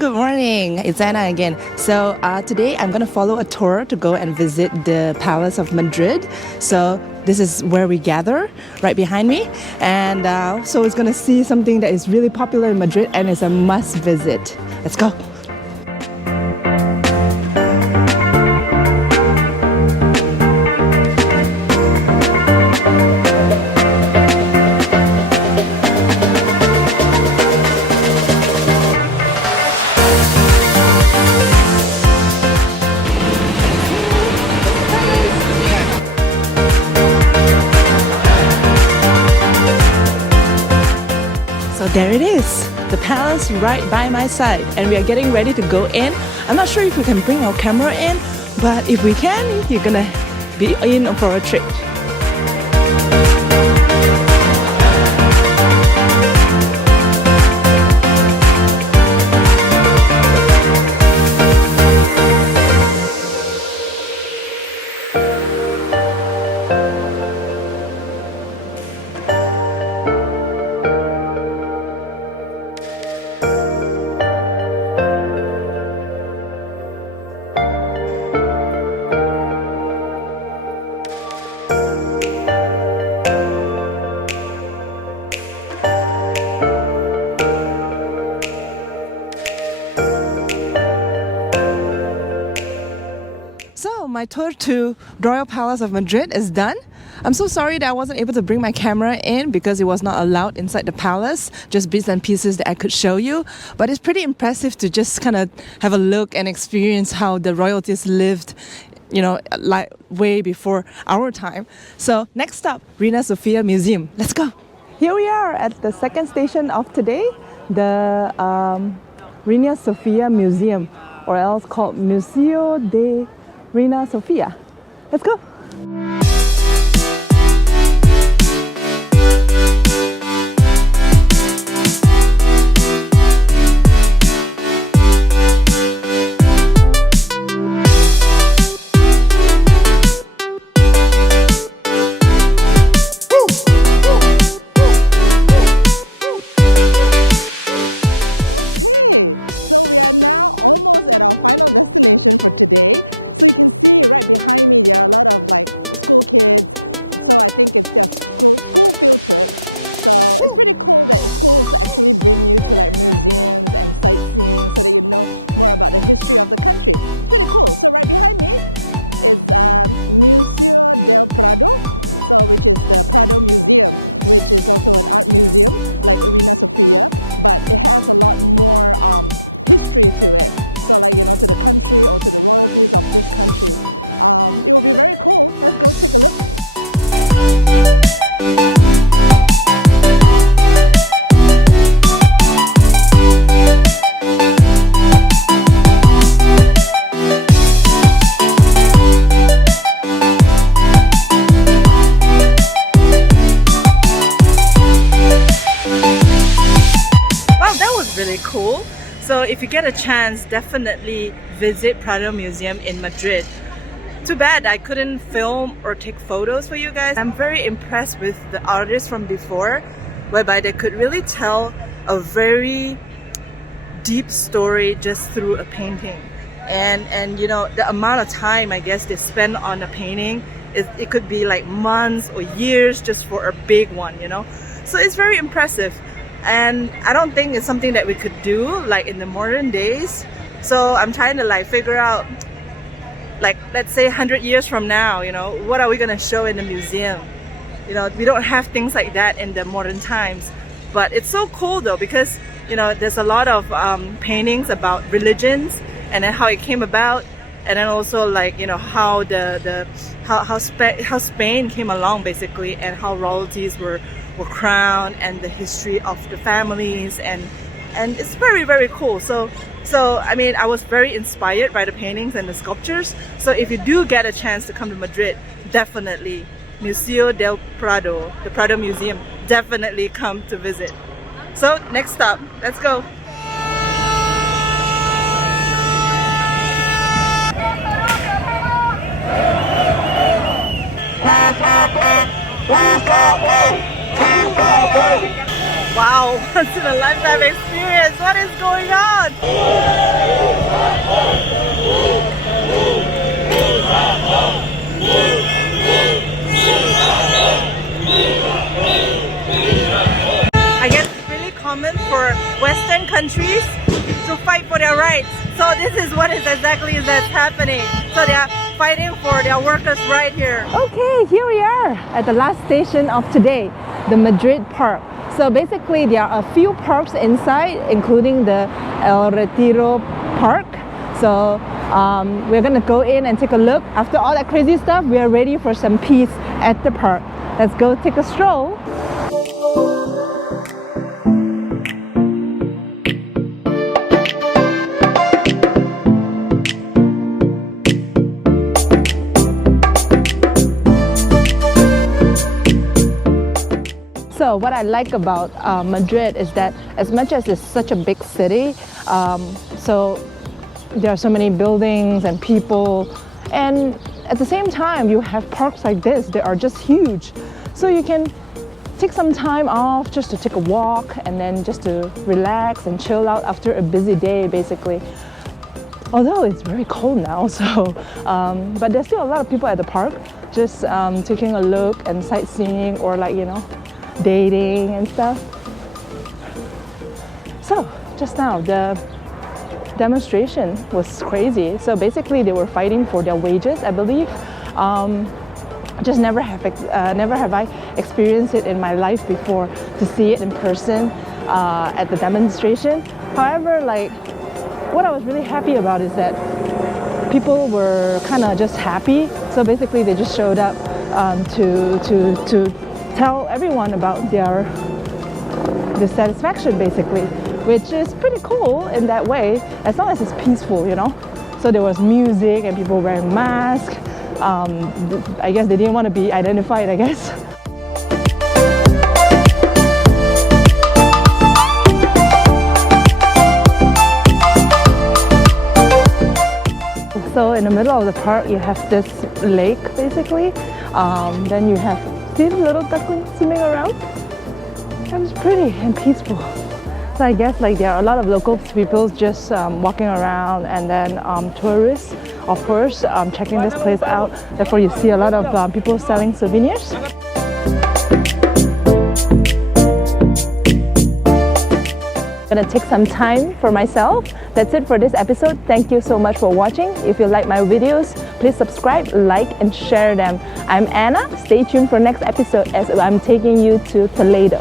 good morning. It's Anna again. So today I'm going to follow a tour to go and visit the Palace of Madrid. So this is where we gather, right behind me. And so it's going to see something that is really popular in Madrid and is a must visit. Let's go. So there it is, the palace right by my side, and we are getting ready to go in. I'm not sure if we can bring our camera in, but if we can, you're gonna be in for a treat. So my tour to Royal Palace of Madrid is done. I'm so sorry that I wasn't able to bring my camera in because it was not allowed inside the palace, just bits and pieces that I could show you. But it's pretty impressive to just kind of have a look and experience how the royalties lived, you know, like way before our time. So next up, Reina Sofia Museum. Let's go. Here we are at the second station of today, the Reina Sofia Museum, or else called Museo de Reina Sofia. Let's go. Really cool. So if you get a chance, definitely visit Prado Museum in Madrid. Too bad I couldn't film or take photos for you guys. I'm very impressed with the artists from before, whereby they could really tell a very deep story just through a painting. And you know, the amount of time I guess they spend on a painting, it could be like months or years just for a big one, you know. So it's very impressive. And I don't think it's something that we could do like in the modern days. So I'm trying to like figure out, like, let's say 100 years from now, you know, what are we gonna show in the museum? You know, we don't have things like that in the modern times. But it's so cool though, because you know, there's a lot of paintings about religions and then how it came about, and then also like, you know, how how Spain came along basically, and how royalties were crowned, and the history of the families, and it's very, very cool. So I mean, I was very inspired by the paintings and the sculptures. So if you do get a chance to come to Madrid, definitely Museo del Prado, the Prado Museum, definitely come to visit. So next stop, let's go. Wow, once in a lifetime experience. What is going on? I guess it's really common for Western countries to fight for their rights. So this is what is exactly that's happening. So they are fighting for their workers' right here. Okay, here we are at the last station of today, the Madrid Park. So basically there are a few parks inside, including the El Retiro Park. So we're gonna go in and take a look. After all that crazy stuff, we are ready for some peace at the park. Let's go take a stroll. So what I like about Madrid is that as much as it's such a big city, so there are so many buildings and people, and at the same time you have parks like this that are just huge. So you can take some time off just to take a walk and then just to relax and chill out after a busy day basically. Although it's very cold now, so but there's still a lot of people at the park just taking a look and sightseeing, or like, you know, dating and stuff. So just now the demonstration was crazy. So basically they were fighting for their wages, I believe. Just never have I experienced it in my life before, to see it in person at the demonstration. However, like, what I was really happy about is that people were kind of just happy. So basically they just showed up to tell everyone about their dissatisfaction basically, which is pretty cool in that way, as long as it's peaceful, you know. So there was music and people wearing masks. I guess they didn't want to be identified, I guess. So in the middle of the park you have this lake basically. Then you have, see the little ducklings swimming around? That was pretty and peaceful. So I guess like there are a lot of local people just walking around, and then tourists, of course, checking this place out. Therefore you see a lot of people selling souvenirs. I'm gonna take some time for myself. That's it for this episode. Thank you so much for watching. If you like my videos, please subscribe, like, and share them. I'm Anna. Stay tuned for next episode as I'm taking you to Toledo.